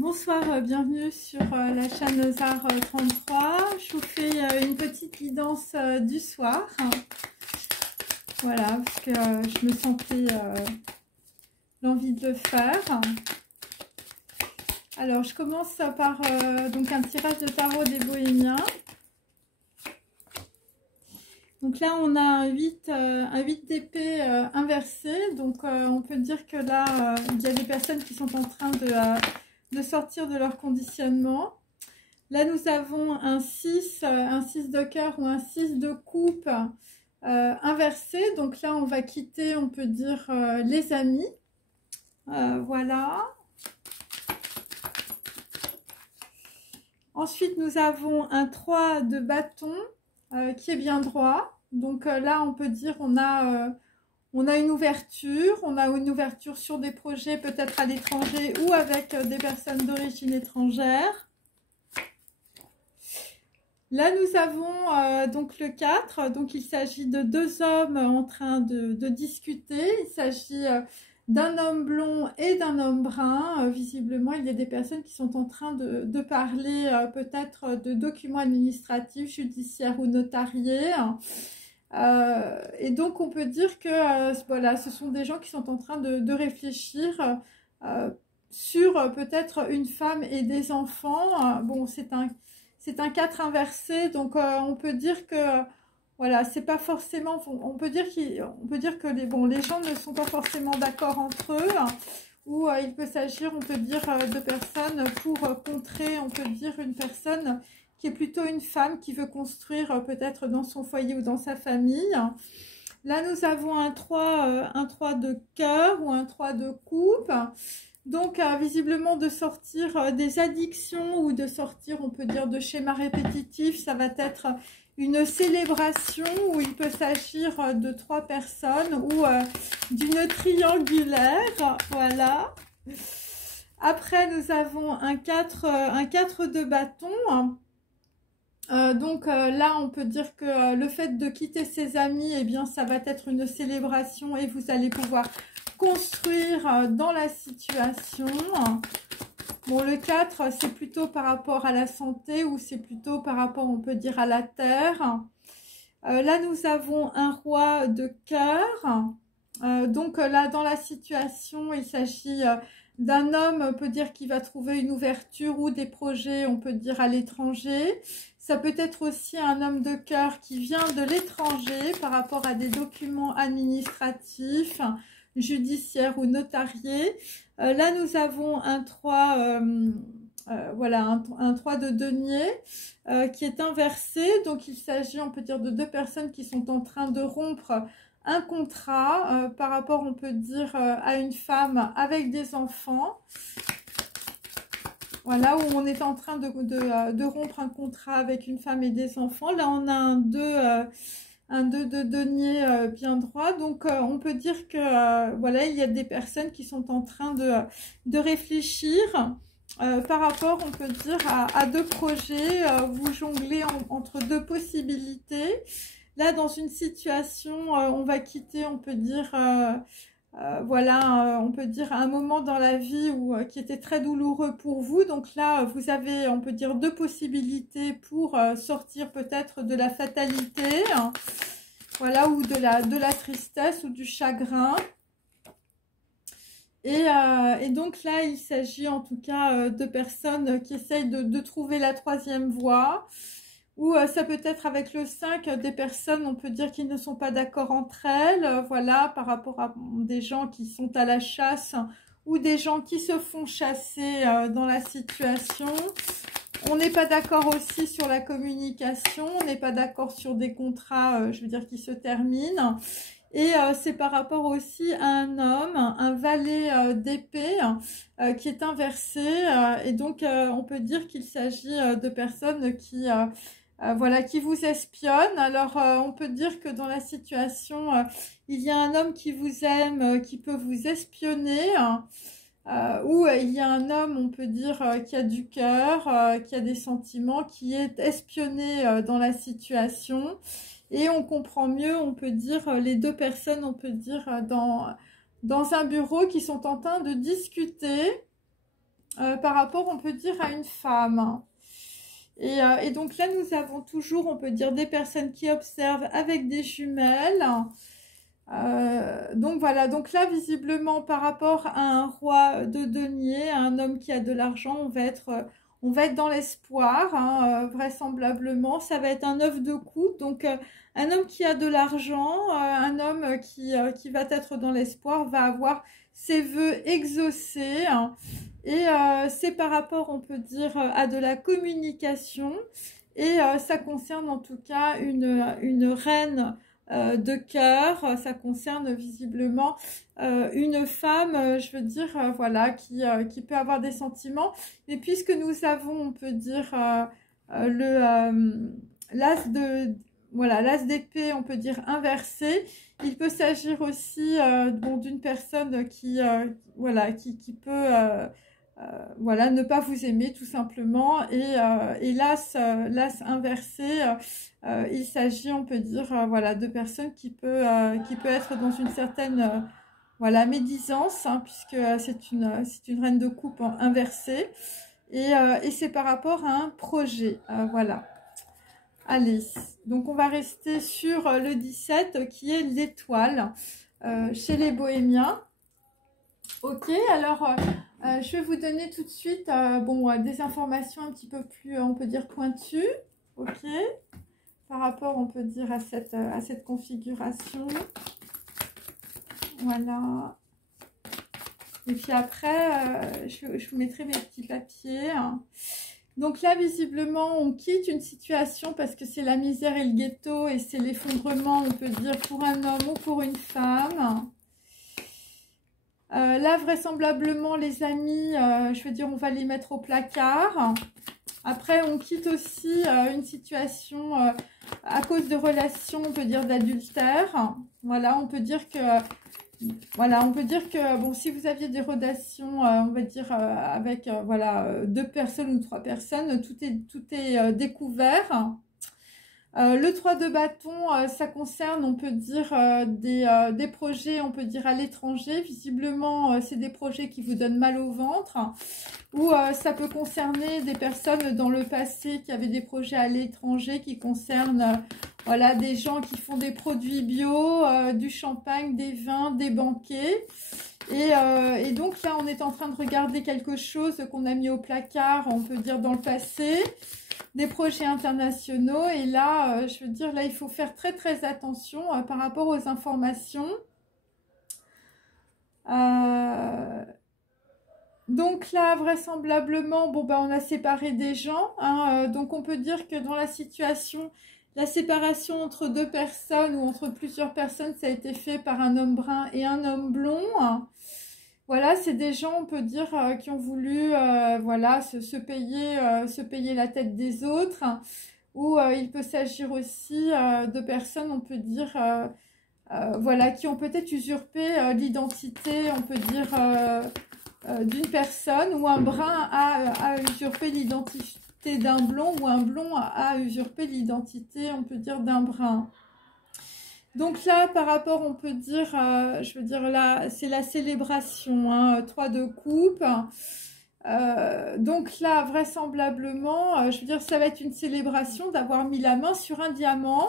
Bonsoir, bienvenue sur la chaîne Zar 33. Je vous fais une petite guidance du soir. Voilà, parce que je me sentais l'envie de le faire. Alors, je commence par donc un tirage de tarot des Bohémiens. Donc là, on a un 8 d'épée inversé. Donc, on peut dire que là, il y a des personnes qui sont en train de sortir de leur conditionnement. Là, nous avons un 6 de cœur ou un 6 de coupe inversé. Donc là, on va quitter, on peut dire, les amis. Voilà. Ensuite, nous avons un 3 de bâton qui est bien droit. Donc là, on peut dire on a une ouverture sur des projets peut-être à l'étranger ou avec des personnes d'origine étrangère. Là, nous avons donc le 4. Donc, il s'agit de deux hommes en train de discuter. Il s'agit d'un homme blond et d'un homme brun. Visiblement, il y a des personnes qui sont en train de parler peut-être de documents administratifs, judiciaires ou notariés. Et donc, on peut dire que voilà, ce sont des gens qui sont en train de réfléchir sur peut-être une femme et des enfants. Bon, c'est un 4 inversé, donc on peut dire que voilà, c'est pas forcément, on peut dire que les gens ne sont pas forcément d'accord entre eux, ou il peut s'agir, on peut dire, de personnes pour contrer, on peut dire une personne qui est plutôt une femme qui veut construire peut-être dans son foyer ou dans sa famille. Là, nous avons un 3 de cœur ou un 3 de coupe. Donc, visiblement, de sortir des addictions ou de sortir, on peut dire, de schémas répétitifs, ça va être une célébration où il peut s'agir de 3 personnes ou d'une triangulaire, voilà. Après, nous avons un 4 de bâton. Donc là, on peut dire que le fait de quitter ses amis, eh bien, ça va être une célébration et vous allez pouvoir construire dans la situation. Bon, le 4, c'est plutôt par rapport à la santé ou c'est plutôt par rapport, on peut dire, à la terre. Là, nous avons un roi de cœur. Donc là, dans la situation, il s'agit d'un homme, on peut dire, qui va trouver une ouverture ou des projets, on peut dire, à l'étranger. Ça peut être aussi un homme de cœur qui vient de l'étranger par rapport à des documents administratifs, judiciaires ou notariés. Là, nous avons un 3, voilà, un 3 de denier qui est inversé. Donc, il s'agit, on peut dire, de deux personnes qui sont en train de rompre un contrat par rapport, on peut dire, à une femme avec des enfants. Voilà, où on est en train de rompre un contrat avec une femme et des enfants. Là, on a un 2 de denier bien droit. Donc, on peut dire que voilà, il y a des personnes qui sont en train de réfléchir par rapport, on peut dire, à deux projets. Vous jonglez entre deux possibilités. Là, dans une situation, on va quitter, on peut dire, voilà, on peut dire un moment dans la vie qui était très douloureux pour vous. Donc là, vous avez, on peut dire, deux possibilités pour sortir peut-être de la fatalité, voilà, ou de la tristesse ou du chagrin. Et donc là, il s'agit en tout cas de personnes qui essayent de trouver la troisième voie. Ou ça peut être avec le 5, des personnes, on peut dire, qui ne sont pas d'accord entre elles, voilà, par rapport à des gens qui sont à la chasse ou des gens qui se font chasser dans la situation. On n'est pas d'accord aussi sur la communication, on n'est pas d'accord sur des contrats, je veux dire, qui se terminent. Et c'est par rapport aussi à un homme, un valet d'épée qui est inversé. Et donc, on peut dire qu'il s'agit de personnes qui... voilà, qui vous espionne. Alors, on peut dire que dans la situation, il y a un homme qui vous aime, qui peut vous espionner, ou il y a un homme, on peut dire, qui a du cœur, qui a des sentiments, qui est espionné dans la situation. Et on comprend mieux, on peut dire, les deux personnes, on peut dire, dans un bureau qui sont en train de discuter. par rapport, on peut dire, à une femme. Et donc là, nous avons toujours, on peut dire, des personnes qui observent avec des jumelles. Donc voilà, donc là, visiblement, par rapport à un roi de denier, un homme qui a de l'argent, on va être dans l'espoir, hein, vraisemblablement. Ça va être un œuf de coupe, donc un homme qui a de l'argent, un homme qui va être dans l'espoir, va avoir ses vœux exaucés, hein. Et c'est par rapport, on peut dire, à de la communication. Et ça concerne en tout cas une reine de cœur. Ça concerne visiblement une femme, je veux dire, voilà, qui peut avoir des sentiments. Et puisque nous avons, on peut dire, l'as de... Voilà, l'as d'épée, on peut dire inversé. Il peut s'agir aussi bon, d'une personne voilà, qui peut voilà, ne pas vous aimer tout simplement. Et l'as inversé, il s'agit, on peut dire, voilà, de personnes qui peut être dans une certaine voilà, médisance, hein, puisque c'est une reine de coupe inversée. Et c'est par rapport à un projet, voilà. Allez, donc on va rester sur le 17 qui est l'étoile chez les bohémiens. Ok, alors je vais vous donner tout de suite bon, des informations un petit peu plus, on peut dire, pointues. Ok, par rapport, on peut dire, à cette configuration. Voilà. Et puis après, je vous mettrai mes petits papiers. Donc là, visiblement, on quitte une situation parce que c'est la misère et le ghetto et c'est l'effondrement, on peut dire, pour un homme ou pour une femme. Là, vraisemblablement, les amis, je veux dire, on va les mettre au placard. Après, on quitte aussi une situation à cause de relations, on peut dire, d'adultère. Voilà, on peut dire que... Voilà, on peut dire que, bon, si vous aviez des relations, on va dire, avec, voilà, 2 personnes ou 3 personnes, tout est découvert. Le 3 de bâton, ça concerne, on peut dire, des projets, on peut dire, à l'étranger. Visiblement, c'est des projets qui vous donnent mal au ventre. Ou ça peut concerner des personnes dans le passé qui avaient des projets à l'étranger qui concernent... Voilà, des gens qui font des produits bio, du champagne, des vins, des banquets. Et donc là, on est en train de regarder quelque chose qu'on a mis au placard, on peut dire, dans le passé. Des projets internationaux. Et là, je veux dire, là, il faut faire très, très attention par rapport aux informations. Donc là, vraisemblablement, bon, ben, on a séparé des gens. Hein, donc, on peut dire que dans la situation... La séparation entre 2 personnes ou entre plusieurs personnes, ça a été fait par un homme brun et un homme blond. Voilà, c'est des gens, on peut dire, qui ont voulu voilà, se payer la tête des autres. Ou il peut s'agir aussi de personnes, on peut dire, voilà, qui ont peut-être usurpé l'identité, on peut dire, d'une personne. Ou un brun a usurpé l'identité d'un blond ou un blond a usurpé l'identité, on peut dire, d'un brun. Donc là, par rapport, on peut dire, je veux dire, là, c'est la célébration, hein, 3 de coupe. Donc là, vraisemblablement, je veux dire, ça va être une célébration d'avoir mis la main sur un diamant.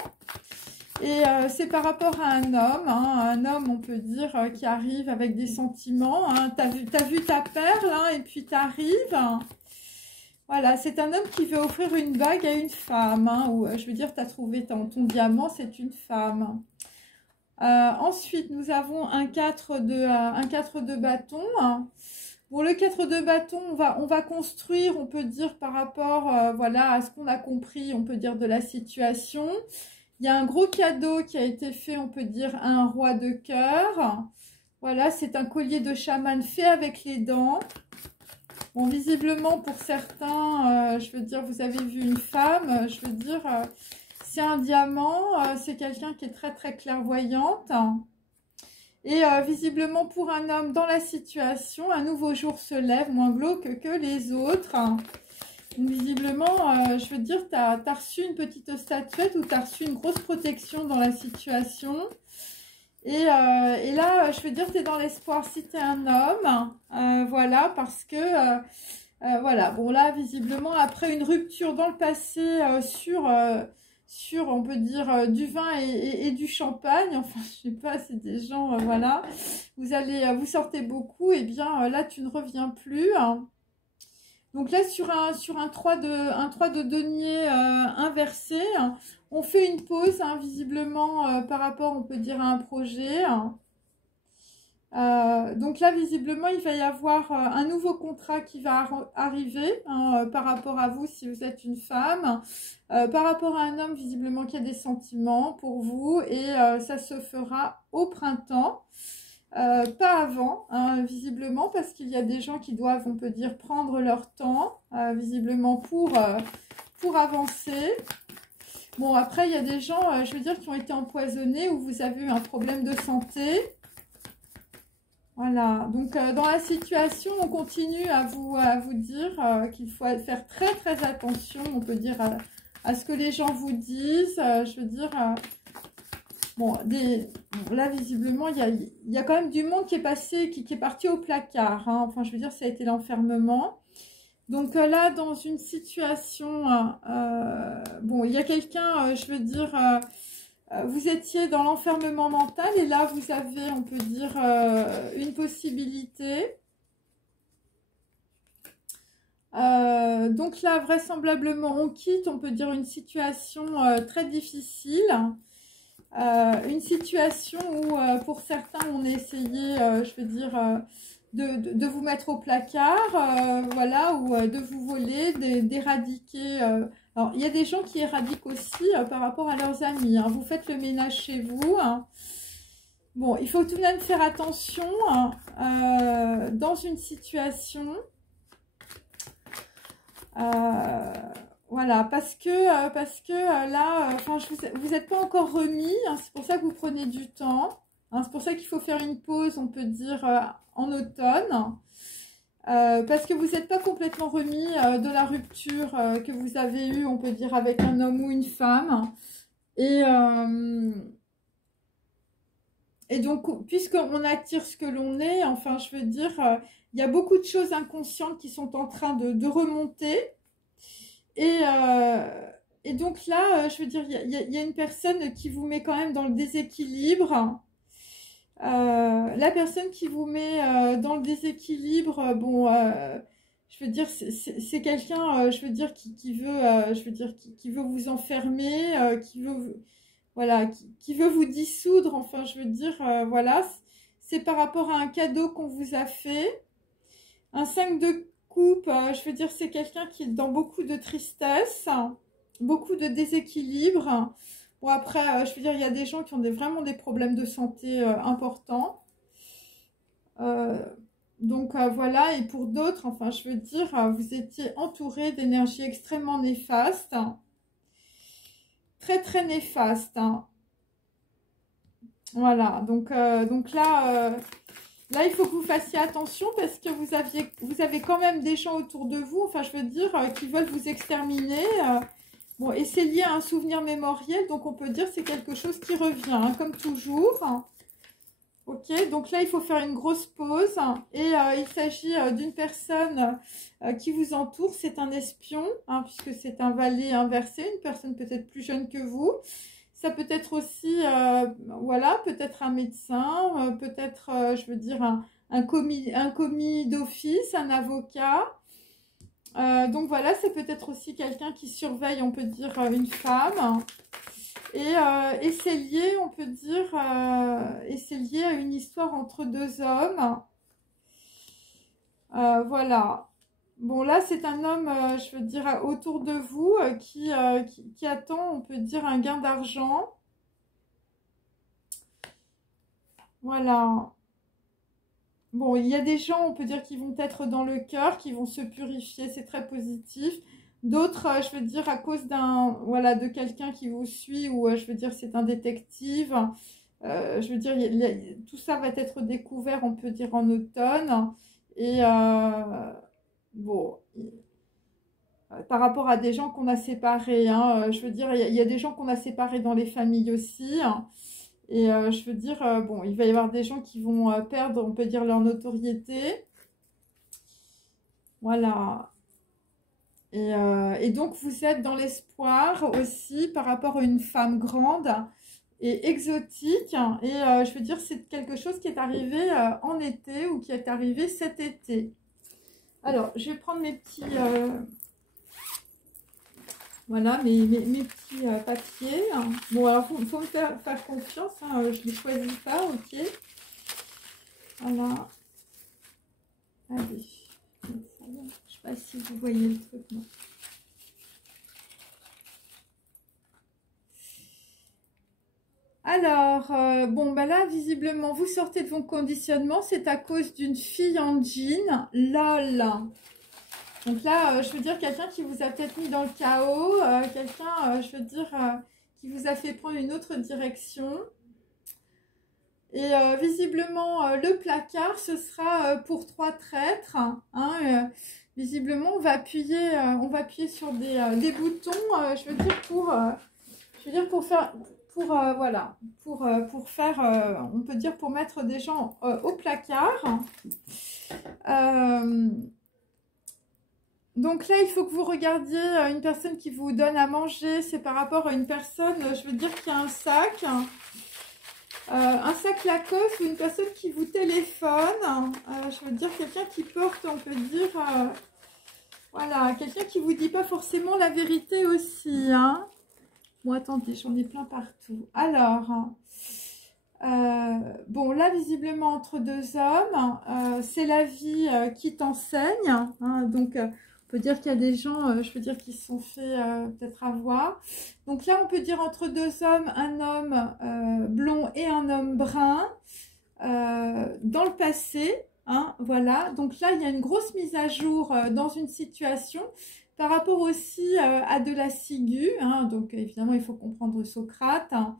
Et c'est par rapport à un homme, hein, on peut dire, qui arrive avec des sentiments. Hein. T'as vu ta perle, hein, et puis t'arrives. Voilà, c'est un homme qui veut offrir une bague à une femme. Hein, ou, je veux dire, tu as trouvé ton diamant, c'est une femme. Ensuite, nous avons un 4 de bâton. Hein. Bon, le 4 de bâton, on va construire, on peut dire, par rapport voilà, à ce qu'on a compris, on peut dire, de la situation. Il y a un gros cadeau qui a été fait, on peut dire, à un roi de cœur. Voilà, c'est un collier de chaman fait avec les dents. Bon, visiblement, pour certains, je veux dire, vous avez vu une femme, je veux dire, c'est un diamant, c'est quelqu'un qui est très, très clairvoyante. Et visiblement, pour un homme dans la situation, un nouveau jour se lève, moins glauque que les autres. Donc, visiblement, je veux dire, tu as reçu une petite statuette ou tu as reçu une grosse protection dans la situation. Et là, je veux dire, tu es dans l'espoir si tu es un homme, voilà, parce que, voilà, bon là, visiblement, après une rupture dans le passé sur, on peut dire, du vin et du champagne, enfin, je sais pas, c'est des gens, voilà, vous sortez beaucoup, et bien là, tu ne reviens plus, hein. Donc là, sur un 3 de denier inversé, hein, on fait une pause, hein, visiblement, par rapport, on peut dire, à un projet, hein. Donc là, visiblement, il va y avoir un nouveau contrat qui va arriver, hein, par rapport à vous, si vous êtes une femme. Par rapport à un homme, visiblement, qui a des sentiments pour vous. Et ça se fera au printemps. Pas avant, hein, visiblement, parce qu'il y a des gens qui doivent, on peut dire, prendre leur temps, visiblement, pour avancer. Bon, après, il y a des gens, je veux dire, qui ont été empoisonnés ou vous avez eu un problème de santé. Voilà, donc dans la situation, on continue à vous dire qu'il faut faire très très attention, on peut dire, à ce que les gens vous disent. Je veux dire, bon, là visiblement, il y a quand même du monde qui est passé, qui est parti au placard, hein. Enfin, je veux dire, ça a été l'enfermement. Donc là, dans une situation, bon, il y a quelqu'un, je veux dire... vous étiez dans l'enfermement mental et là, vous avez, on peut dire, une possibilité. Donc là, vraisemblablement, on quitte, on peut dire, une situation très difficile. Une situation où, pour certains, on a essayé, je veux dire, de vous mettre au placard, voilà, ou de vous voler, d'éradiquer... Alors, il y a des gens qui éradiquent aussi par rapport à leurs amis, hein. Vous faites le ménage chez vous, hein. Bon, il faut tout de même faire attention, hein, dans une situation. Voilà, parce que là, enfin, vous n'êtes pas encore remis, hein, c'est pour ça que vous prenez du temps, hein, c'est pour ça qu'il faut faire une pause, on peut dire, en automne. Parce que vous n'êtes pas complètement remis de la rupture que vous avez eue, on peut dire, avec un homme ou une femme. Et donc, puisqu'on attire ce que l'on est, enfin, je veux dire, il y a beaucoup de choses inconscientes qui sont en train de remonter. Et donc là, je veux dire, il y a une personne qui vous met quand même dans le déséquilibre. La personne qui vous met dans le déséquilibre, bon, je veux dire, c'est quelqu'un, je veux dire, qui veut, je veux dire, qui veut vous enfermer, voilà, qui veut vous dissoudre, enfin, je veux dire, voilà, c'est par rapport à un cadeau qu'on vous a fait. Un 5 de coupe, je veux dire, c'est quelqu'un qui est dans beaucoup de tristesse, beaucoup de déséquilibre. Bon, après, je veux dire, il y a des gens qui ont vraiment des problèmes de santé importants. Donc, voilà. Et pour d'autres, enfin, je veux dire, vous étiez entouré d'énergie extrêmement néfaste. Très, très néfaste, hein. Voilà. Donc là... Là, il faut que vous fassiez attention parce que vous avez quand même des gens autour de vous, enfin, je veux dire, qui veulent vous exterminer. Bon, et c'est lié à un souvenir mémoriel, donc on peut dire que c'est quelque chose qui revient, hein, comme toujours. Ok, donc là, il faut faire une grosse pause. Et il s'agit d'une personne qui vous entoure. C'est un espion, hein, puisque c'est un valet inversé, une personne peut-être plus jeune que vous. Ça peut être aussi, voilà, peut-être un médecin, peut-être, je veux dire, un commis d'office, un avocat. Donc voilà, c'est peut-être aussi quelqu'un qui surveille, on peut dire, une femme. Et c'est lié, on peut dire, et c'est lié à une histoire entre deux hommes. Voilà. Bon, là, c'est un homme, je veux dire, autour de vous, qui attend, on peut dire, un gain d'argent. Voilà. Bon, il y a des gens, on peut dire, qui vont être dans le cœur, qui vont se purifier, c'est très positif. D'autres, je veux dire, à cause voilà, de quelqu'un qui vous suit, ou je veux dire, c'est un détective. Je veux dire, tout ça va être découvert, on peut dire, en automne. Et bon, par rapport à des gens qu'on a séparés, hein, je veux dire, il y a des gens qu'on a séparés dans les familles aussi, hein. Et je veux dire, bon, il va y avoir des gens qui vont perdre, on peut dire, leur notoriété. Voilà. Et donc, vous êtes dans l'espoir aussi par rapport à une femme grande et exotique. Et je veux dire, c'est quelque chose qui est arrivé en été ou qui est arrivé cet été. Alors, je vais prendre mes petits... voilà, mes petits papiers. Bon, alors, il faut me faire confiance. Hein, je ne les choisis pas, ok. Voilà. Allez. Je ne sais pas si vous voyez le truc. Non. Alors, bon, bah là, visiblement, vous sortez de vos conditionnements. C'est à cause d'une fille en jean. Lol. Donc là, je veux dire, quelqu'un qui vous a peut-être mis dans le chaos. Quelqu'un, je veux dire, qui vous a fait prendre une autre direction. Et visiblement, le placard, ce sera pour 3 traîtres. Hein, visiblement, on va appuyer sur des boutons, je veux dire, pour faire... voilà, pour faire, on peut dire, pour mettre des gens au placard. Donc là, il faut que vous regardiez une personne qui vous donne à manger. C'est par rapport à une personne, je veux dire, qui a un sac Lacoste, ou une personne qui vous téléphone. Je veux dire, quelqu'un qui porte, on peut dire, voilà, quelqu'un qui vous dit pas forcément la vérité aussi, hein. Bon, attendez, j'en ai plein partout. Alors, bon, là, visiblement, entre deux hommes, c'est la vie qui t'enseigne. Hein, donc, on peut dire qu'il y a des gens, je veux dire, qui se sont fait peut-être avoir. Donc là, on peut dire entre deux hommes, un homme blond et un homme brun, dans le passé. Hein, voilà, donc là, il y a une grosse mise à jour dans une situation. Par rapport aussi à de la ciguë, hein, donc évidemment il faut comprendre Socrate. Hein.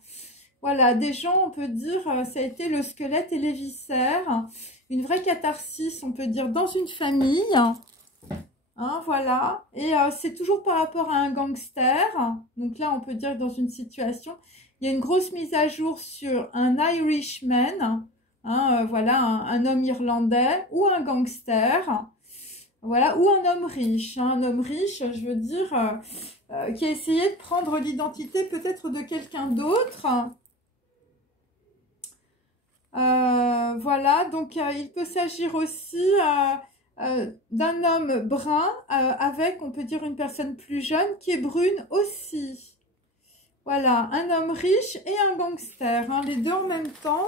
Voilà, des gens, on peut dire, ça a été le squelette et les viscères, une vraie catharsis, on peut dire, dans une famille. Hein, voilà, et c'est toujours par rapport à un gangster. Donc là, on peut dire dans une situation, il y a une grosse mise à jour sur un Irishman, hein, voilà, un homme irlandais ou un gangster. Voilà, ou un homme riche. Hein, un homme riche, je veux dire, qui a essayé de prendre l'identité peut-être de quelqu'un d'autre. Voilà, donc il peut s'agir aussi d'un homme brun avec, on peut dire, une personne plus jeune qui est brune aussi. Voilà, un homme riche et un gangster, hein, les deux en même temps.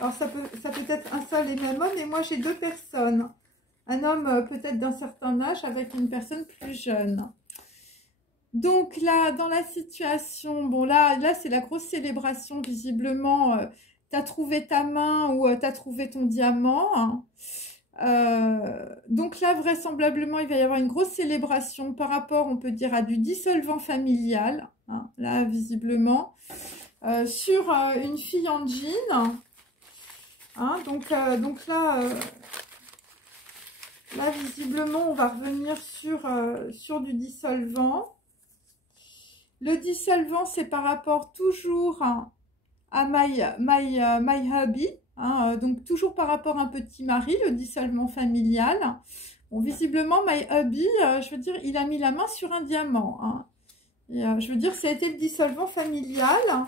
Alors ça peut être un seul et même homme, et moi j'ai deux personnes. Un homme peut-être d'un certain âge avec une personne plus jeune. Donc là, dans la situation, bon là c'est la grosse célébration, visiblement. Tu as trouvé ta main ou tu as trouvé ton diamant. Donc là, vraisemblablement, il va y avoir une grosse célébration par rapport, on peut dire, à du dissolvant familial. Hein, là, visiblement. Sur une fille en jean. Hein, donc là... Là, visiblement, on va revenir sur du dissolvant. Le dissolvant, c'est par rapport toujours à my hubby. Hein, donc, toujours par rapport à un petit mari, le dissolvant familial. Bon, visiblement, my hubby, je veux dire, il a mis la main sur un diamant. Hein. Et, je veux dire, ça a été le dissolvant familial.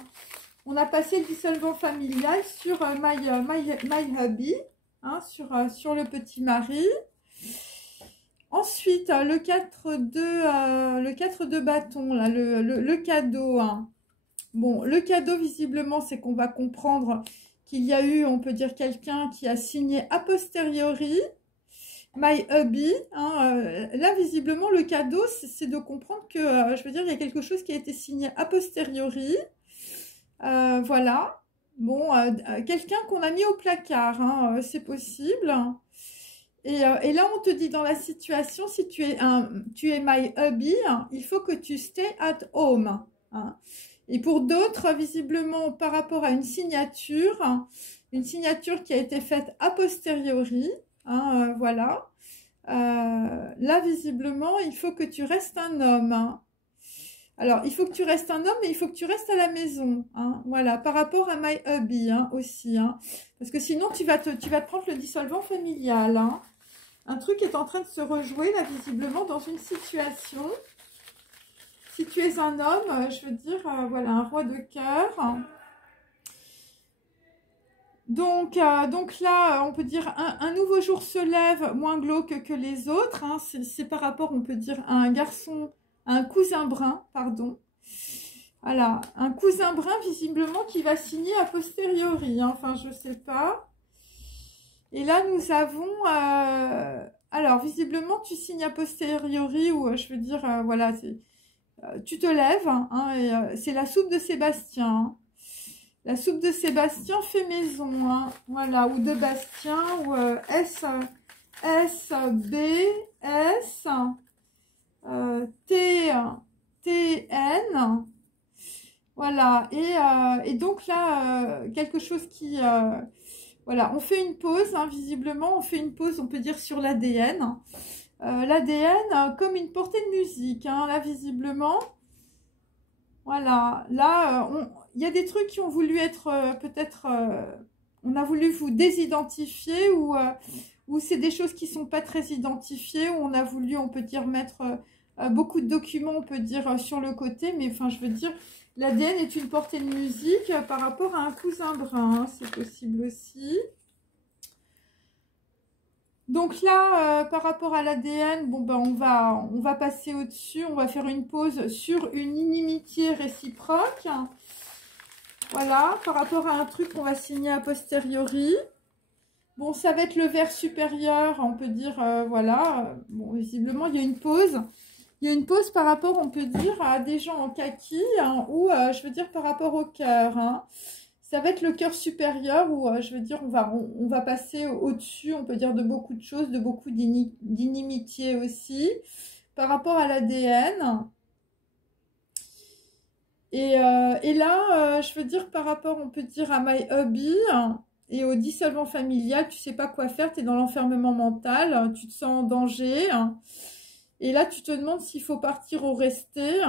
On a passé le dissolvant familial sur my hubby, hein, sur le petit mari. Ensuite, le 4 de bâton, là, le cadeau. Hein. Bon, le cadeau, visiblement, c'est qu'on va comprendre qu'il y a eu, on peut dire, quelqu'un qui a signé a posteriori. My hubby. Hein, là, visiblement, le cadeau, c'est de comprendre que, je veux dire, il y a quelque chose qui a été signé a posteriori. Voilà. Bon, quelqu'un qu'on a mis au placard, hein, c'est possible. Et là, on te dit dans la situation, si tu es my hubby, hein, il faut que tu stay at home. Hein. Et pour d'autres, visiblement, par rapport à une signature qui a été faite a posteriori, hein, voilà. Là, visiblement, il faut que tu restes un homme. Hein. Alors, il faut que tu restes un homme, mais il faut que tu restes à la maison. Hein, voilà, par rapport à My Hubby hein, aussi. Hein, parce que sinon, tu vas te prendre le dissolvant familial. Hein. Un truc est en train de se rejouer, là, visiblement, dans une situation. Si tu es un homme, je veux dire, voilà, un roi de cœur. Donc là, on peut dire un nouveau jour se lève moins glauque que les autres. Hein, c'est par rapport, on peut dire, à un garçon, à un cousin brun, pardon. Voilà, un cousin brun, visiblement, qui va signer a posteriori. Hein, enfin, je sais pas. Et là, nous avons... alors, visiblement, tu signes a posteriori, ou je veux dire, voilà, tu te lèves, hein, et c'est la soupe de Sébastien. Hein. La soupe de Sébastien fait maison, hein, voilà, ou de Bastien, ou S, B, S, T, N, voilà, et donc là, quelque chose qui, voilà, on fait une pause, hein, visiblement, on fait une pause, on peut dire, sur l'ADN, l'ADN comme une portée de musique, hein, là, visiblement, voilà, là, il y a des trucs qui ont voulu être peut-être, on a voulu vous désidentifier ou c'est des choses qui sont pas très identifiées, où on a voulu, on peut dire, mettre beaucoup de documents, on peut dire, sur le côté, mais enfin, je veux dire, l'ADN est une portée de musique par rapport à un cousin brun, hein, c'est possible aussi. Donc là, par rapport à l'ADN, bon ben on va passer au-dessus, on va faire une pause sur une inimitié réciproque. Voilà, par rapport à un truc qu'on va signer a posteriori. Bon, ça va être le vers supérieur, on peut dire, voilà. Bon, visiblement, il y a une pause. Il y a une pause par rapport, on peut dire, à des gens en kaki, hein, ou je veux dire par rapport au cœur. Hein. Ça va être le cœur supérieur où, je veux dire, on va passer au-dessus, on peut dire, de beaucoup de choses, de beaucoup d'inimitié aussi, par rapport à l'ADN. Et là, je veux dire, par rapport, on peut dire, à My Hubby et au dissolvant familial, tu sais pas quoi faire, tu es dans l'enfermement mental, tu te sens en danger. Et là, tu te demandes s'il faut partir ou rester.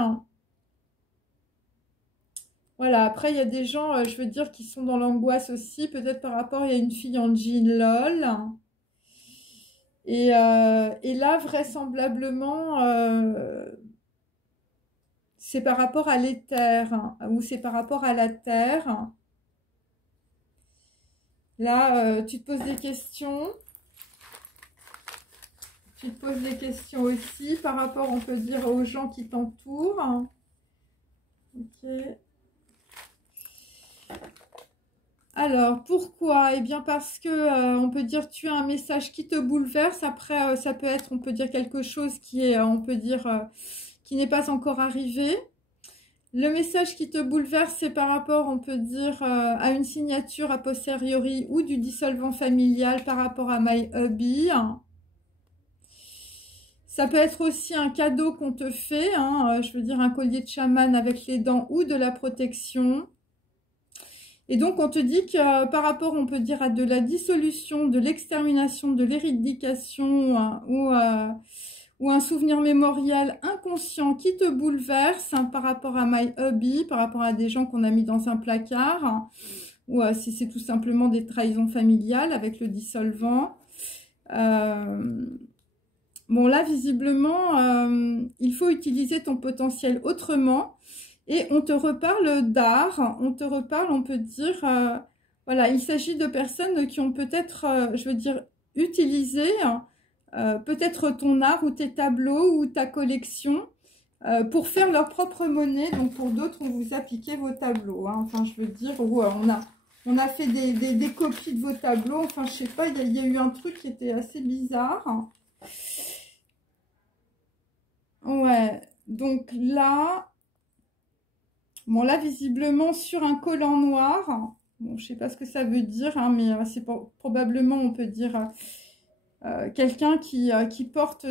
Voilà, après, il y a des gens, je veux dire, qui sont dans l'angoisse aussi, peut-être par rapport, il y a une fille en jean lol. Et là, vraisemblablement, c'est par rapport à l'éther, hein, ou c'est par rapport à la terre. Là, tu te poses des questions. Tu te poses des questions aussi par rapport, on peut dire, aux gens qui t'entourent. Ok. Alors, pourquoi? Eh bien, parce que, on peut dire, tu as un message qui te bouleverse. Après, ça peut être, on peut dire, quelque chose qui est, on peut dire, qui n'est pas encore arrivé. Le message qui te bouleverse, c'est par rapport, on peut dire, à une signature a posteriori ou du dissolvant familial par rapport à My Hubby. Ça peut être aussi un cadeau qu'on te fait, hein, je veux dire un collier de chaman avec les dents ou de la protection. Et donc, on te dit que par rapport, on peut dire, à de la dissolution, de l'extermination, de l'éradication hein, ou un souvenir mémoriel inconscient qui te bouleverse hein, par rapport à My Hubby, par rapport à des gens qu'on a mis dans un placard, hein, ou si c'est tout simplement des trahisons familiales avec le dissolvant. Bon, là, visiblement, il faut utiliser ton potentiel autrement. Et on te reparle d'art, on te reparle, on peut dire, voilà, il s'agit de personnes qui ont peut-être, je veux dire, utilisé peut-être ton art ou tes tableaux ou ta collection pour faire leur propre monnaie. Donc pour d'autres, on vous a piqué vos tableaux. Hein. Enfin, je veux dire, où on a fait des copies de vos tableaux. Enfin, je sais pas, il y a eu un truc qui était assez bizarre. Ouais, donc là... Bon, là, visiblement, sur un collant noir, bon, je sais pas ce que ça veut dire, hein, mais c'est probablement, on peut dire, quelqu'un qui porte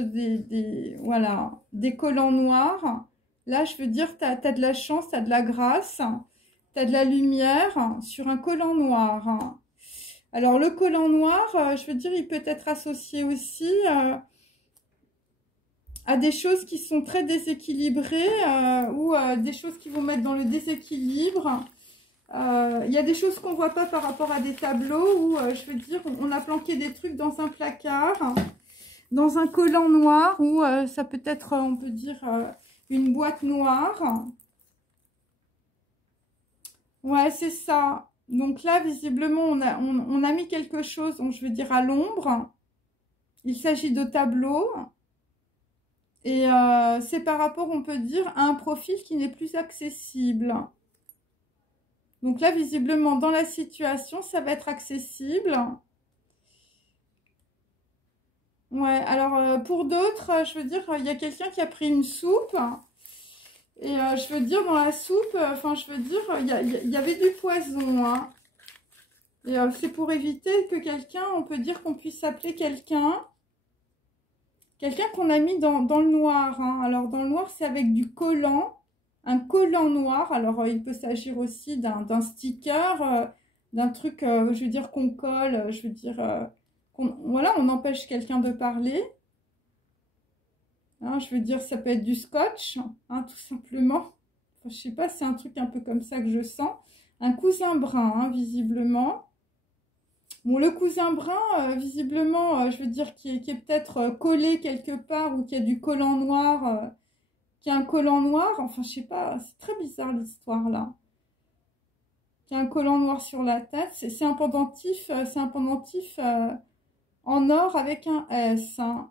voilà, des collants noirs. Là, je veux dire, tu as de la chance, tu as de la grâce, tu as de la lumière sur un collant noir. Alors, le collant noir, je veux dire, il peut être associé aussi à des choses qui sont très déséquilibrées ou des choses qui vont mettre dans le déséquilibre. Il y a des choses qu'on ne voit pas par rapport à des tableaux où, je veux dire, on a planqué des trucs dans un placard, dans un collant noir ou ça peut être, on peut dire, une boîte noire. Ouais, c'est ça. Donc là, visiblement, on a mis quelque chose, donc je veux dire, à l'ombre. Il s'agit de tableaux. Et c'est par rapport, on peut dire, à un profil qui n'est plus accessible. Donc là, visiblement, dans la situation, ça va être accessible. Ouais, alors pour d'autres, je veux dire, il y a quelqu'un qui a pris une soupe. Et je veux dire, dans la soupe, enfin, je veux dire, il y avait du poison. Hein. Et c'est pour éviter que quelqu'un, on peut dire qu'on puisse appeler quelqu'un. Quelqu'un qu'on a mis dans le noir. Hein. Alors, dans le noir, c'est avec du collant. Un collant noir. Alors, il peut s'agir aussi d'un sticker, d'un truc, je veux dire, qu'on colle. Je veux dire, voilà, on empêche quelqu'un de parler. Hein, je veux dire, ça peut être du scotch, hein, tout simplement. Enfin, je sais pas, c'est un truc un peu comme ça que je sens. Un cousin brun, hein, visiblement. Bon, le cousin brun, visiblement, je veux dire, qui est peut-être collé quelque part ou qui a du collant noir, qui a un collant noir. Enfin, je sais pas, c'est très bizarre l'histoire là. Qui a un collant noir sur la tête. C'est un pendentif, en or avec un S. Hein.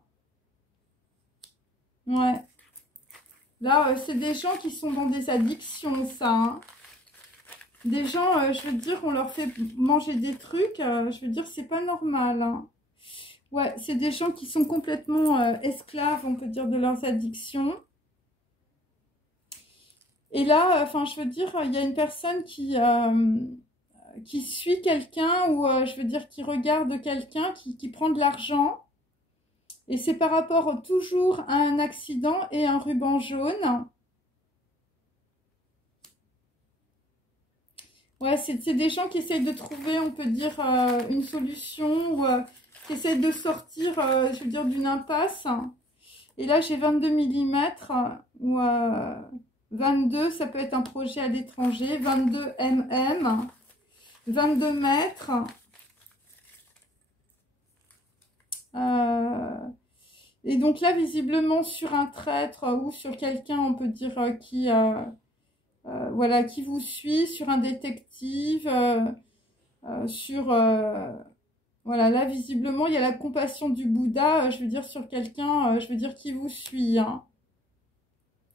Ouais. Là, c'est des gens qui sont dans des addictions, ça. Hein. Des gens, je veux dire, on leur fait manger des trucs, je veux dire, c'est pas normal. Hein. Ouais, c'est des gens qui sont complètement esclaves, on peut dire, de leurs addictions. Et là, enfin, je veux dire, il y a une personne qui suit quelqu'un ou, je veux dire, qui regarde quelqu'un qui prend de l'argent. Et c'est par rapport toujours à un accident et un ruban jaune. Ouais, c'est des gens qui essayent de trouver, on peut dire, une solution ou qui essayent de sortir, je veux dire, d'une impasse. Et là, j'ai 22 mm ou 22, ça peut être un projet à l'étranger, 22 mm, 22 mètres. Et donc là, visiblement, sur un traître ou sur quelqu'un, on peut dire, voilà, qui vous suit, sur un détective, sur... voilà, là, visiblement, il y a la compassion du Bouddha, je veux dire, sur quelqu'un, je veux dire, qui vous suit, hein,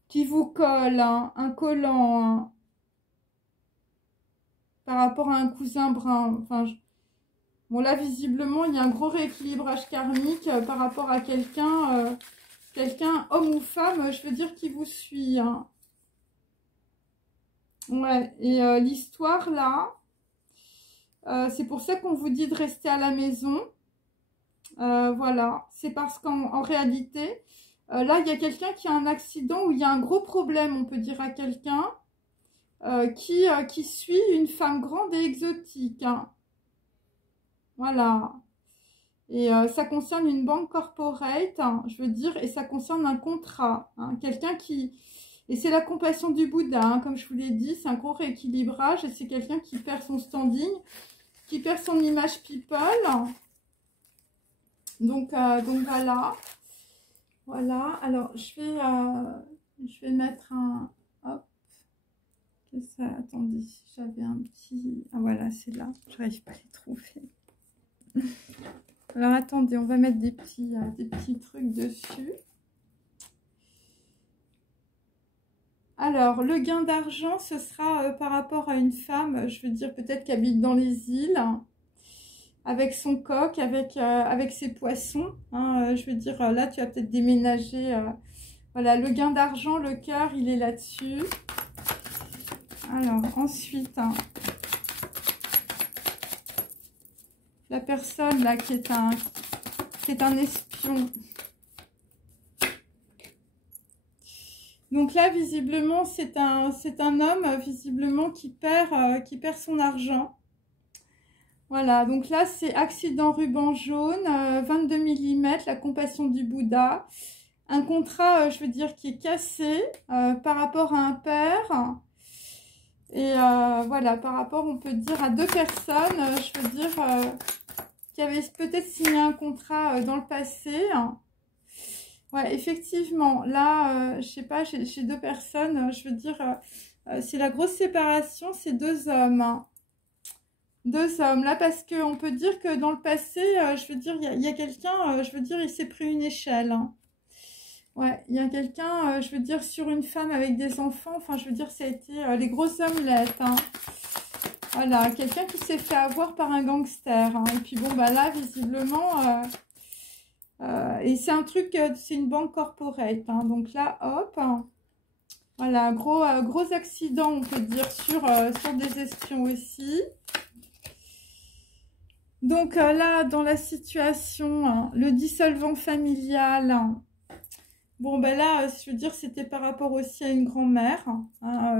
qui vous colle, hein, un collant, hein, par rapport à un cousin brun. Enfin, bon, là, visiblement, il y a un gros rééquilibrage karmique par rapport à quelqu'un, quelqu'un, homme ou femme, je veux dire, qui vous suit, hein. Ouais, et l'histoire, là, c'est pour ça qu'on vous dit de rester à la maison. Voilà, c'est parce qu'en réalité, là, il y a quelqu'un qui a un accident où il y a un gros problème, on peut dire à quelqu'un, qui suit une femme grande et exotique. Hein. Voilà. Et ça concerne une banque corporate, hein, je veux dire, et ça concerne un contrat. Hein, quelqu'un qui... Et c'est la compassion du Bouddha, hein, comme je vous l'ai dit, c'est un gros rééquilibrage et c'est quelqu'un qui perd son standing, qui perd son image people. Donc voilà. Voilà, alors je vais mettre un... Hop. Qu'est-ce que ça? Attendez, j'avais un petit... Ah voilà, c'est là, je n'arrive pas à les trouver. Alors attendez, on va mettre des petits trucs dessus. Alors, le gain d'argent, ce sera par rapport à une femme, je veux dire peut-être qui habite dans les îles, avec son coq, avec ses poissons. Hein, je veux dire, là, tu vas peut-être déménager. Voilà, le gain d'argent, le cœur, il est là-dessus. Alors, ensuite, hein, la personne là qui est un espion. Donc là, visiblement, c'est un homme, visiblement, qui perd son argent. Voilà, donc là, c'est accident ruban jaune, 22 mm, la compassion du Bouddha, un contrat, je veux dire, qui est cassé par rapport à un père. Et voilà, par rapport, on peut dire, à deux personnes, je veux dire, qui avaient peut-être signé un contrat dans le passé. Ouais, effectivement, là, je sais pas, chez deux personnes, je veux dire, c'est la grosse séparation, c'est deux hommes. Deux hommes, là, parce qu'on peut dire que dans le passé, je veux dire, il y a quelqu'un, je veux dire, il s'est pris une échelle. Ouais, il y a quelqu'un, je veux dire, sur une femme avec des enfants, enfin, je veux dire, ça a été les grosses omelettes. Voilà, quelqu'un qui s'est fait avoir par un gangster. Et puis bon, bah là, visiblement, et c'est un truc, c'est une banque corporate. Donc là, hop, voilà, gros accident, on peut dire, sur des espions aussi. Donc là, dans la situation, le dissolvant familial. Bon, ben là, je veux dire, c'était par rapport aussi à une grand-mère.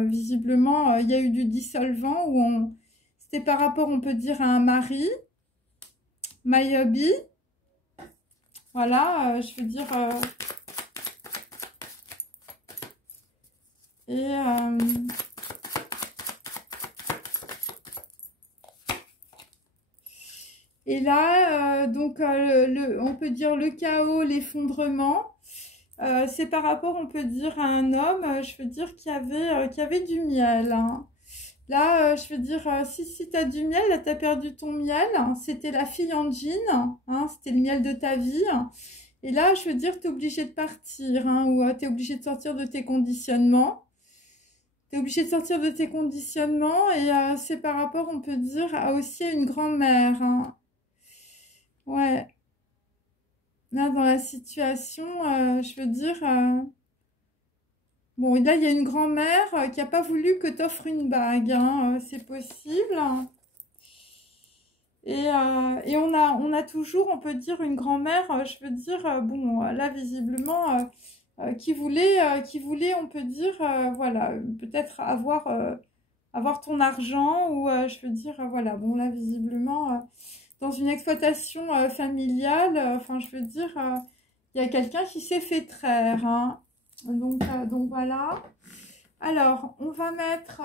Visiblement, il y a eu du dissolvant où c'était par rapport, on peut dire, à un mari. My hobby. Voilà, je veux dire... Et là, donc, on peut dire le chaos, l'effondrement. C'est par rapport, on peut dire, à un homme, je veux dire, qui avait du miel. Là, je veux dire, si tu as du miel, là, tu as perdu ton miel. C'était la fille en jean, c'était le miel de ta vie. Et là, je veux dire, tu es obligé de partir, ou tu es obligé de sortir de tes conditionnements. Tu es obligé de sortir de tes conditionnements et c'est par rapport, on peut dire, à aussi à une grand-mère. Ouais. Là, dans la situation, je veux dire... Bon, et là, il y a une grand-mère qui n'a pas voulu que tu offres une bague. C'est possible. Et on a toujours, on peut dire, une grand-mère, je veux dire, bon, là, visiblement, qui voulait, on peut dire, voilà, peut-être avoir ton argent ou, je veux dire, voilà, bon, là, visiblement, dans une exploitation familiale, enfin, je veux dire, il y a quelqu'un qui s'est fait traire, donc voilà. Alors, on va mettre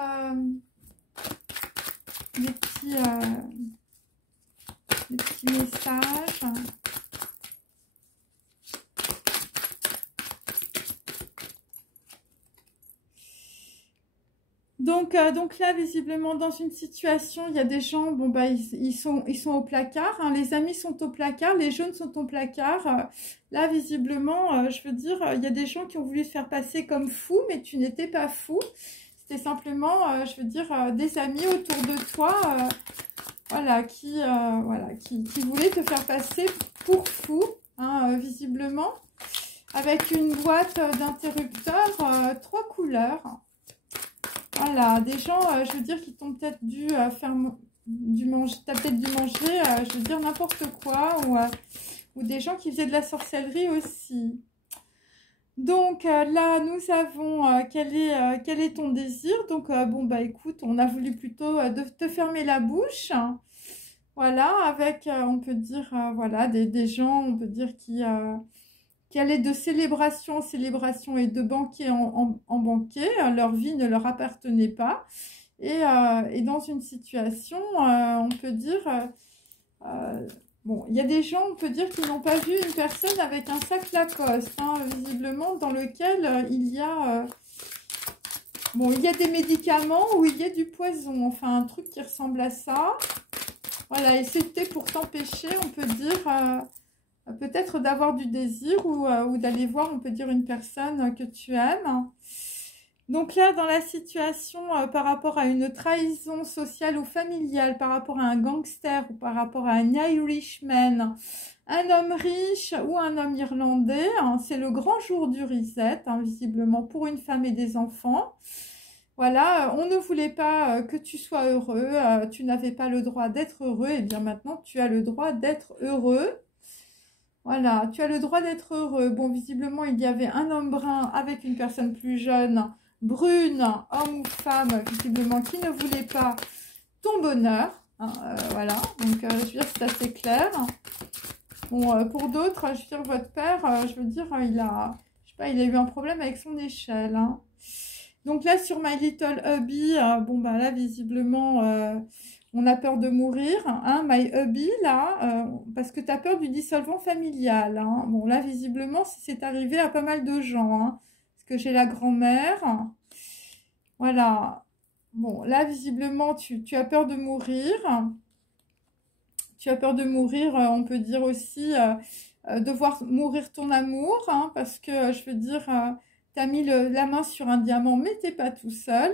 des petits messages. Donc là, visiblement, dans une situation, il y a des gens, bon, bah, ils sont au placard. Les amis sont au placard, les jeunes sont au placard. Là, visiblement, je veux dire, il y a des gens qui ont voulu se faire passer comme fou, mais tu n'étais pas fou. C'était simplement, je veux dire, des amis autour de toi, voilà, qui voulaient te faire passer pour fou, visiblement, avec une boîte d'interrupteurs, 3 couleurs. Voilà, des gens, je veux dire, qui t'ont peut-être dû faire du manger, t'as peut-être dû manger, je veux dire, n'importe quoi, ou des gens qui faisaient de la sorcellerie aussi. Donc là, nous avons quel est ton désir. Donc bon, bah écoute, on a voulu plutôt de te fermer la bouche. Voilà, avec, on peut dire, voilà, des gens, on peut dire, qui allaient de célébration en célébration et de banquet en banquet. Leur vie ne leur appartenait pas. Et dans une situation, on peut dire... bon, il y a des gens, on peut dire, qui n'ont pas vu une personne avec un sac Lacoste, visiblement, dans lequel il y a... bon, il y a des médicaments ou il y a du poison. Enfin, un truc qui ressemble à ça. Voilà, et c'était pour t'empêcher, on peut dire... peut-être d'avoir du désir ou d'aller voir, on peut dire, une personne que tu aimes. Donc là, dans la situation par rapport à une trahison sociale ou familiale, par rapport à un gangster ou par rapport à un Irishman, un homme riche ou un homme irlandais, c'est le grand jour du reset, visiblement, pour une femme et des enfants. Voilà, on ne voulait pas que tu sois heureux, tu n'avais pas le droit d'être heureux, et bien maintenant, tu as le droit d'être heureux. Voilà, tu as le droit d'être heureux. Bon, visiblement, il y avait un homme brun avec une personne plus jeune, brune, homme ou femme, visiblement, qui ne voulait pas ton bonheur. Voilà, donc je veux dire, c'est assez clair. Bon, pour d'autres, je veux dire, votre père, je veux dire, pas, il a eu un problème avec son échelle, hein. Donc là, sur My Little Hubby, bon, bah là, visiblement, on a peur de mourir, hein, My Hubby, là, parce que tu as peur du dissolvant familial, hein. Bon, là, visiblement, c'est arrivé à pas mal de gens, hein, parce que j'ai la grand-mère, voilà. Bon, là, visiblement, tu as peur de mourir. Tu as peur de mourir, on peut dire aussi de voir mourir ton amour, hein, parce que, je veux dire, tu as mis la main sur un diamant, mais tu n'es pas tout seul.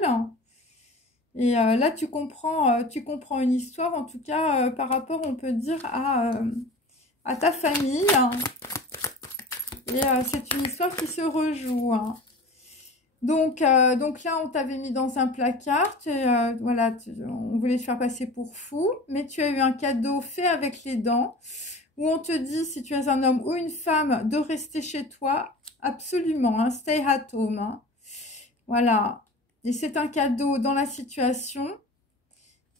Et là, tu comprends une histoire, en tout cas, par rapport, on peut dire, à ta famille. Et c'est une histoire qui se rejoue, hein. Donc là, on t'avait mis dans un placard, voilà, on voulait te faire passer pour fou, mais tu as eu un cadeau fait avec les dents, où on te dit, si tu es un homme ou une femme, de rester chez toi, absolument, hein, stay at home, hein. Voilà, et c'est un cadeau dans la situation,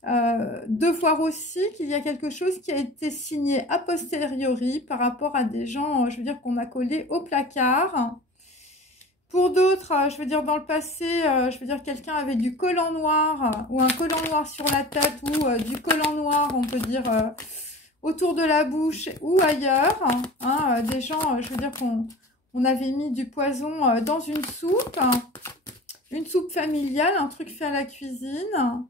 de voir aussi qu'il y a quelque chose qui a été signé a posteriori par rapport à des gens, je veux dire, qu'on a collés au placard. Pour d'autres, je veux dire, dans le passé, je veux dire, quelqu'un avait du collant noir ou un collant noir sur la tête ou du collant noir, on peut dire, autour de la bouche ou ailleurs, hein, des gens, je veux dire, qu'on avait mis du poison dans une soupe familiale, un truc fait à la cuisine.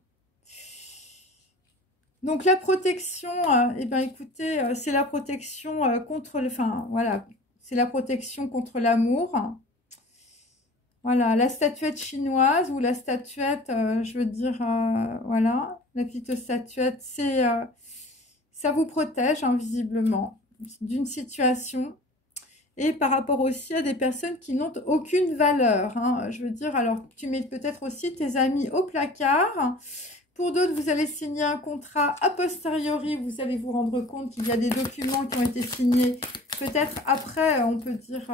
Donc la protection, eh ben, écoutez, c'est la protection contre le, enfin, voilà, c'est la protection contre l'amour. Voilà, la statuette chinoise ou la statuette, je veux dire, voilà, la petite statuette, c'est, ça vous protège, hein, visiblement, d'une situation. Et par rapport aussi à des personnes qui n'ont aucune valeur, hein, je veux dire, alors tu mets peut-être aussi tes amis au placard. Pour d'autres, vous allez signer un contrat a posteriori, vous allez vous rendre compte qu'il y a des documents qui ont été signés, peut-être après, on peut dire...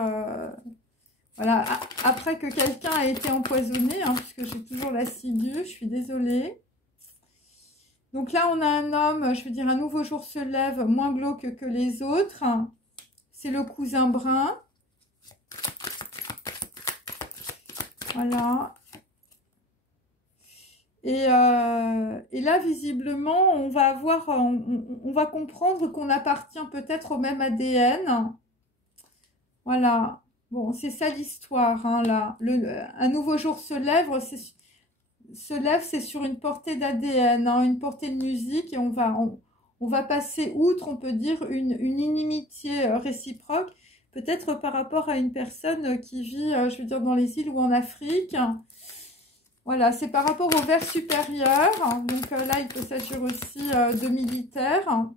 voilà, après que quelqu'un a été empoisonné, hein, puisque j'ai toujours la ciguë, je suis désolée. Donc là, on a un homme, je veux dire, un nouveau jour se lève, moins glauque que les autres. C'est le cousin brun. Voilà. Et là, visiblement, on va avoir, on va comprendre qu'on appartient peut-être au même ADN. Voilà. Bon, c'est ça l'histoire, hein, là. Un nouveau jour se lève, c'est sur une portée d'ADN, hein, une portée de musique, et on va passer outre, on peut dire, une inimitié réciproque, peut-être par rapport à une personne qui vit, je veux dire, dans les îles ou en Afrique. Voilà, c'est par rapport au ver supérieur. Donc là, il peut s'agir aussi de militaires.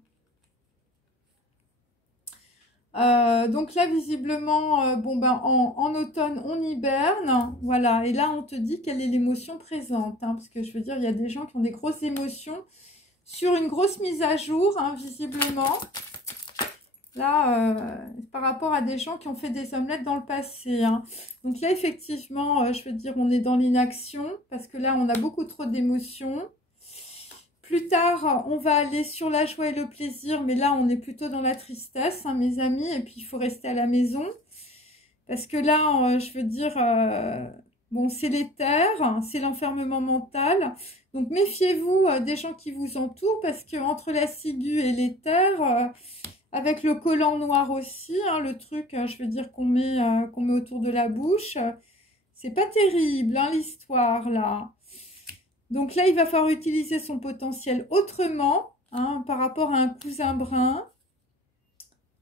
Donc là, visiblement, bon ben, en automne, on hiberne, voilà, et là, on te dit quelle est l'émotion présente, hein, parce que je veux dire, il y a des gens qui ont des grosses émotions sur une grosse mise à jour, hein, visiblement, là, par rapport à des gens qui ont fait des omelettes dans le passé, hein. Donc là, effectivement, je veux dire, on est dans l'inaction, parce que là, on a beaucoup trop d'émotions. Plus tard, on va aller sur la joie et le plaisir, mais là, on est plutôt dans la tristesse, hein, mes amis, et puis il faut rester à la maison. Parce que là, je veux dire, bon, c'est l'éther, c'est l'enfermement mental. Donc, méfiez-vous des gens qui vous entourent, parce que entre la ciguë et l'éther, avec le collant noir aussi, hein, le truc, je veux dire, qu'on met autour de la bouche, c'est pas terrible, hein, l'histoire, là. Donc là, il va falloir utiliser son potentiel autrement, hein, par rapport à un cousin brun.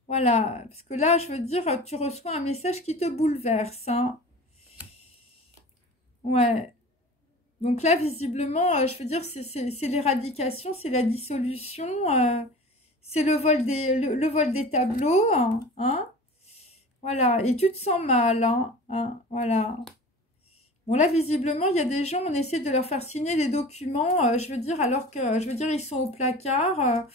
Voilà, parce que là, je veux dire, tu reçois un message qui te bouleverse, hein. Ouais. Donc là, visiblement, je veux dire, c'est l'éradication, c'est la dissolution, c'est le vol des tableaux, hein. Voilà, et tu te sens mal, hein, voilà. Bon, là, visiblement, il y a des gens, on essaie de leur faire signer des documents, je veux dire, alors que, je veux dire, ils sont au placard.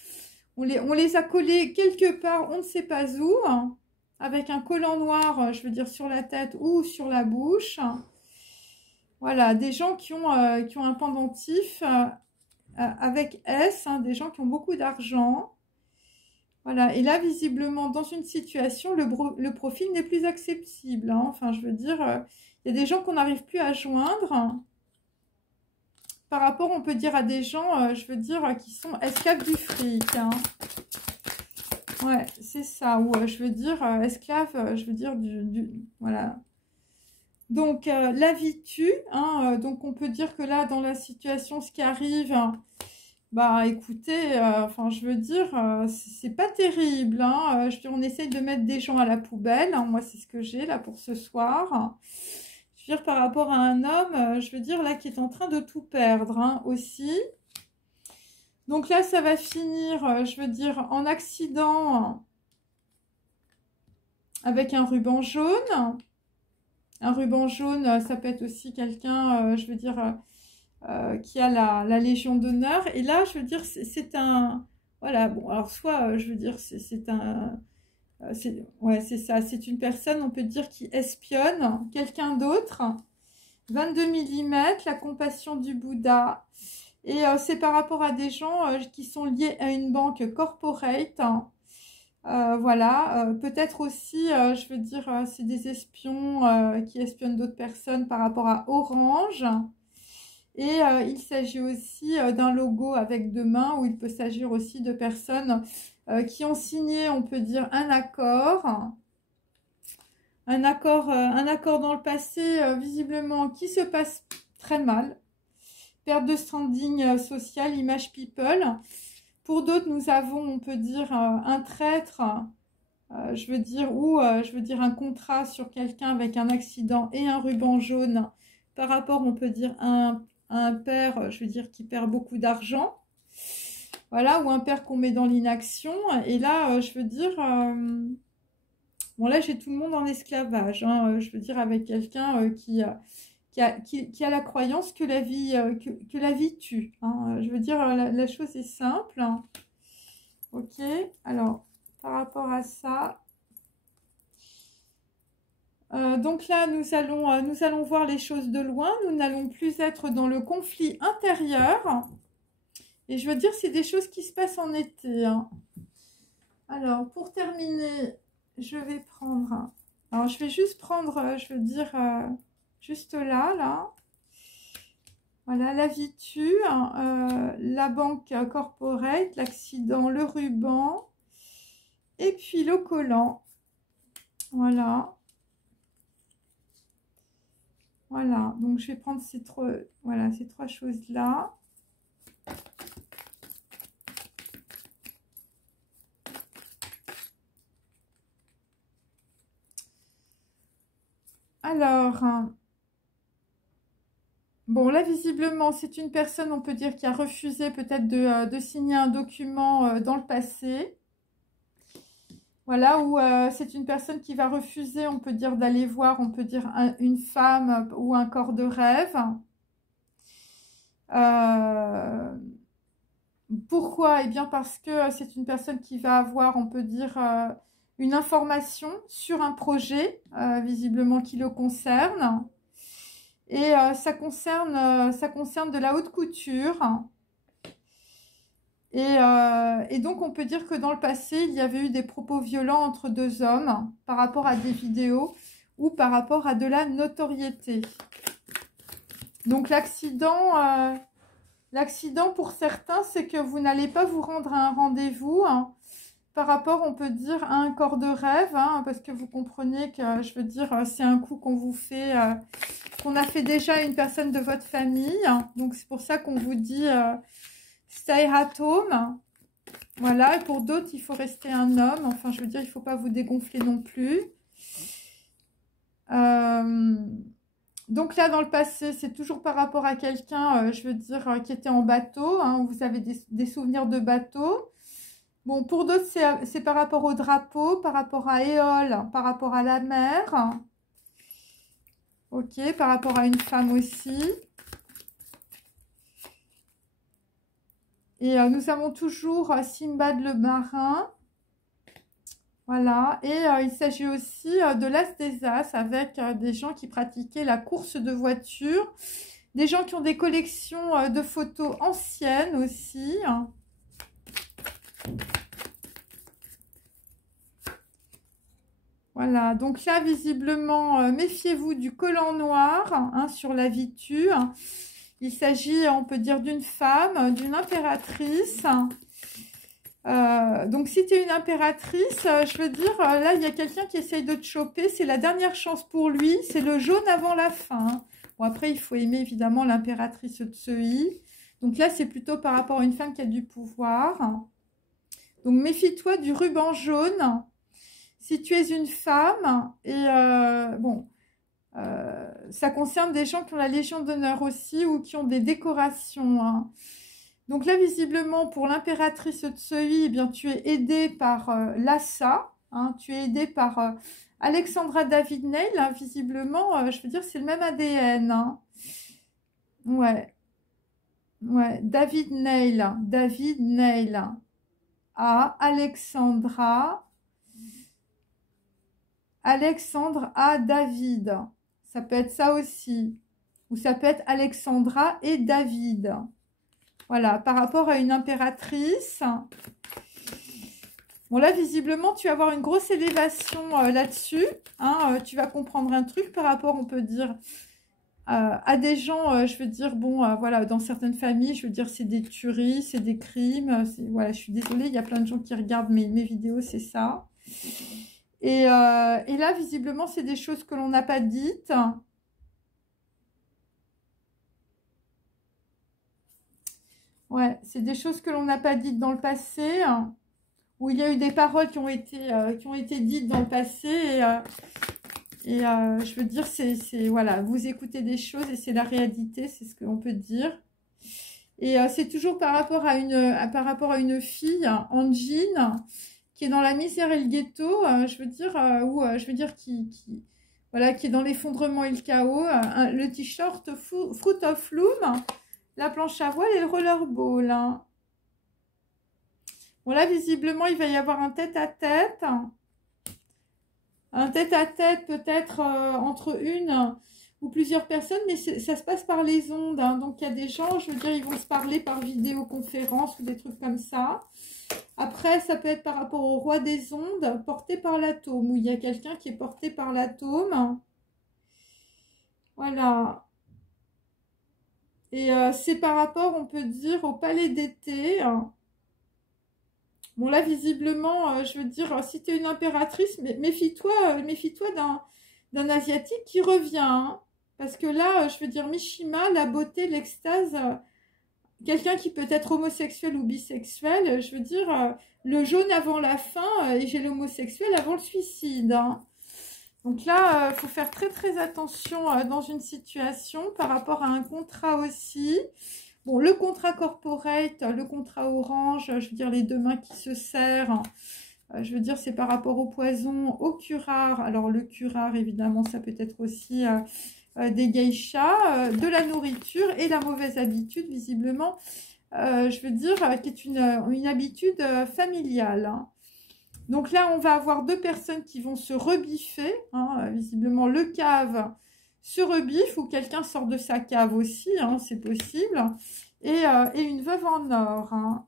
On les a collés quelque part, on ne sait pas où, hein, avec un collant noir, je veux dire, sur la tête ou sur la bouche. Voilà, des gens qui ont un pendentif avec S, hein, des gens qui ont beaucoup d'argent. Voilà, et là, visiblement, dans une situation, le profil n'est plus accessible, hein. Enfin, je veux dire, il y a des gens qu'on n'arrive plus à joindre. Par rapport, on peut dire, à des gens, je veux dire, qui sont esclaves du fric, hein. Ouais, c'est ça. Ou, je veux dire, esclaves, je veux dire, voilà. Donc, la vie tue, hein. Donc, on peut dire que là, dans la situation, ce qui arrive... Bah écoutez, enfin je veux dire, c'est pas terrible, hein. Je veux dire, on essaye de mettre des gens à la poubelle, hein. Moi c'est ce que j'ai là pour ce soir. Je veux dire, par rapport à un homme, je veux dire, là qui est en train de tout perdre, hein, aussi. Donc là ça va finir, je veux dire, en accident avec un ruban jaune. Un ruban jaune, ça peut être aussi quelqu'un, je veux dire... qui a la Légion d'honneur. Et là, je veux dire, c'est un... Voilà, bon, alors soit, je veux dire, c'est un... ouais, c'est ça, c'est une personne, on peut dire, qui espionne quelqu'un d'autre. 22 mm, la compassion du Bouddha. Et c'est par rapport à des gens qui sont liés à une banque corporate. Voilà, peut-être aussi, je veux dire, c'est des espions qui espionnent d'autres personnes par rapport à Orange. Et il s'agit aussi d'un logo avec deux mains, où il peut s'agir aussi de personnes qui ont signé, on peut dire, un accord dans le passé, visiblement, qui se passe très mal. Perte de standing social, image people. Pour d'autres, nous avons, on peut dire, un traître, je veux dire, ou je veux dire un contrat sur quelqu'un avec un accident et un ruban jaune. Par rapport, on peut dire, un père, je veux dire, qui perd beaucoup d'argent, voilà, ou un père qu'on met dans l'inaction. Et là, je veux dire, bon là, j'ai tout le monde en esclavage, hein, je veux dire, avec quelqu'un qui a la croyance que la vie, que la vie tue, hein. Je veux dire, la chose est simple, hein. Ok, alors, par rapport à ça... donc là, nous allons voir les choses de loin. Nous n'allons plus être dans le conflit intérieur. Et je veux dire, c'est des choses qui se passent en été, hein. Alors, pour terminer, je vais prendre... Alors, je vais juste prendre, je veux dire, juste là. Voilà, la vie tue, hein, la banque corporate, l'accident, le ruban. Et puis, le collant. Voilà. Voilà, donc je vais prendre ces trois choses-là. Alors, bon, là, visiblement, c'est une personne, on peut dire, qui a refusé peut-être de signer un document dans le passé. Voilà, ou c'est une personne qui va refuser, on peut dire, d'aller voir, on peut dire, une femme ou un corps de rêve. Pourquoi? Eh bien, parce que c'est une personne qui va avoir, on peut dire, une information sur un projet, visiblement, qui le concerne. Et ça concerne de la haute couture. Et donc, on peut dire que dans le passé, il y avait eu des propos violents entre deux hommes par rapport à des vidéos ou par rapport à de la notoriété. Donc, l'accident, pour certains, c'est que vous n'allez pas vous rendre à un rendez-vous, hein, par rapport, on peut dire, à un corps de rêve, hein, parce que vous comprenez que, je veux dire, c'est un coup qu'on vous fait, qu'on a fait déjà à une personne de votre famille. Hein, donc, c'est pour ça qu'on vous dit... stay at home, voilà, et pour d'autres, il faut rester un homme, enfin, je veux dire, il ne faut pas vous dégonfler non plus. Donc là, dans le passé, c'est toujours par rapport à quelqu'un, je veux dire, qui était en bateau, hein, vous avez des souvenirs de bateau. Bon, pour d'autres, c'est par rapport au drapeau, par rapport à Éole, par rapport à la mer. Ok, par rapport à une femme aussi. Et nous avons toujours Simbad le marin. Voilà. Et il s'agit aussi de l'As des As avec des gens qui pratiquaient la course de voiture. Des gens qui ont des collections de photos anciennes aussi. Voilà, donc là, visiblement, méfiez-vous du collant noir hein, sur la vitu. Il s'agit, on peut dire, d'une femme, d'une impératrice. Donc, si tu es une impératrice, je veux dire, là, il y a quelqu'un qui essaye de te choper. C'est la dernière chance pour lui. C'est le jaune avant la fin. Bon, après, il faut aimer, évidemment, l'impératrice Tsui. Donc là, c'est plutôt par rapport à une femme qui a du pouvoir. Donc, méfie-toi du ruban jaune. Si tu es une femme, et bon, ça concerne des gens qui ont la Légion d'honneur aussi ou qui ont des décorations. Hein. Donc là, visiblement, pour l'impératrice Tsui, eh bien, tu es aidé par Lhasa. Hein, tu es aidé par Alexandra David Neil. Hein, visiblement, je veux dire, c'est le même ADN. Hein. Ouais. Ouais, David Neil. David Neil. Ah, Alexandre A. David. Ça peut être ça aussi. Ou ça peut être Alexandra et David. Voilà, par rapport à une impératrice. Bon, là, visiblement, tu vas avoir une grosse élévation là-dessus. Hein, tu vas comprendre un truc par rapport, on peut dire, à des gens, je veux dire, bon, voilà, dans certaines familles, je veux dire, c'est des tueries, c'est des crimes. Voilà, je suis désolée, il y a plein de gens qui regardent mes vidéos, c'est ça. Et là, visiblement, c'est des choses que l'on n'a pas dites. Ouais, c'est des choses que l'on n'a pas dites dans le passé, où il y a eu des paroles qui ont été dites dans le passé. Et je veux dire, voilà, vous écoutez des choses et c'est la réalité, c'est ce qu'on peut dire. Et c'est toujours par rapport à une fille en jean qui est dans la misère et le ghetto, je veux dire, voilà, qui est dans l'effondrement et le chaos, le t-shirt Fruit of Loom, la planche à voile et le rollerball. Hein. Bon, là, visiblement, il va y avoir un tête-à-tête. Un tête-à-tête peut-être entre une ou plusieurs personnes, mais ça se passe par les ondes. Hein. Donc, il y a des gens, je veux dire, ils vont se parler par vidéoconférence ou des trucs comme ça. Après, ça peut être par rapport au roi des ondes, porté par l'atome, où il y a quelqu'un qui est porté par l'atome. Voilà. Et c'est par rapport, on peut dire, au palais d'été. Bon, là, visiblement, je veux dire, si tu es une impératrice, méfie-toi d'un Asiatique qui revient. Hein. Parce que là, je veux dire, Mishima, la beauté, l'extase, quelqu'un qui peut être homosexuel ou bisexuel, je veux dire, le jaune avant la fin, et j'ai l'homosexuel avant le suicide. Hein. Donc là, il faut faire très très attention dans une situation par rapport à un contrat aussi. Bon, le contrat corporate, le contrat orange, je veux dire les deux mains qui se serrent. Je veux dire, c'est par rapport au poison, au curare. Alors le curare, évidemment, ça peut être aussi des geishas, de la nourriture et la mauvaise habitude, visiblement. Je veux dire, qui est une habitude familiale. Hein. Donc là, on va avoir deux personnes qui vont se rebiffer. Hein, visiblement, le cave se rebiffe ou quelqu'un sort de sa cave aussi, hein, c'est possible. Et une veuve en or. Hein.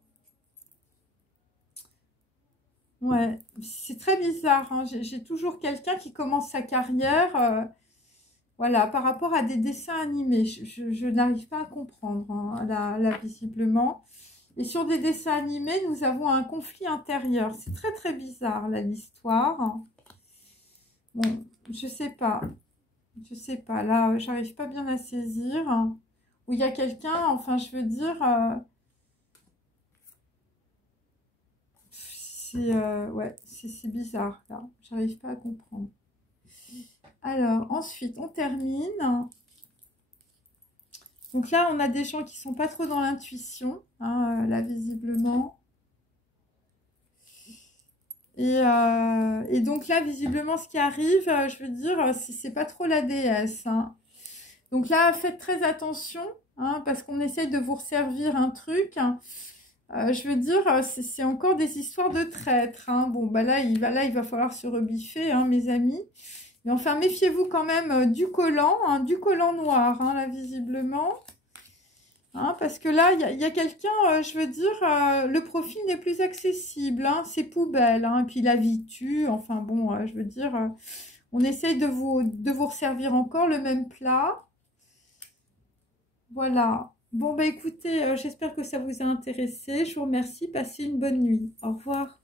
Ouais, c'est très bizarre. Hein. J'ai toujours quelqu'un qui commence sa carrière, voilà, par rapport à des dessins animés. Je n'arrive pas à comprendre, hein, là, visiblement. Et sur des dessins animés, nous avons un conflit intérieur. C'est très, très bizarre, là, l'histoire. Bon, je sais pas. Je sais pas. Là, j'arrive pas bien à saisir. Où il y a quelqu'un, enfin, je veux dire... ouais, c'est bizarre, là. J'arrive pas à comprendre. Alors, ensuite, on termine... Donc là, on a des gens qui sont pas trop dans l'intuition, hein, là, visiblement. Et donc là, visiblement, ce qui arrive, je veux dire, c'est pas trop la déesse. Hein. Donc là, faites très attention, hein, parce qu'on essaye de vous resservir un truc. Hein. Je veux dire, c'est encore des histoires de traîtres. Hein. Bon, bah là, il va falloir se rebiffer, hein, mes amis. Mais enfin, méfiez-vous quand même du collant noir, hein, là, visiblement. Hein, parce que là, il y a quelqu'un, je veux dire, le profil n'est plus accessible, hein, c'est poubelle, hein, et puis la vie tue, enfin bon, je veux dire, on essaye de vous resservir encore le même plat. Voilà. Bon, bah écoutez, j'espère que ça vous a intéressé. Je vous remercie. Passez une bonne nuit. Au revoir.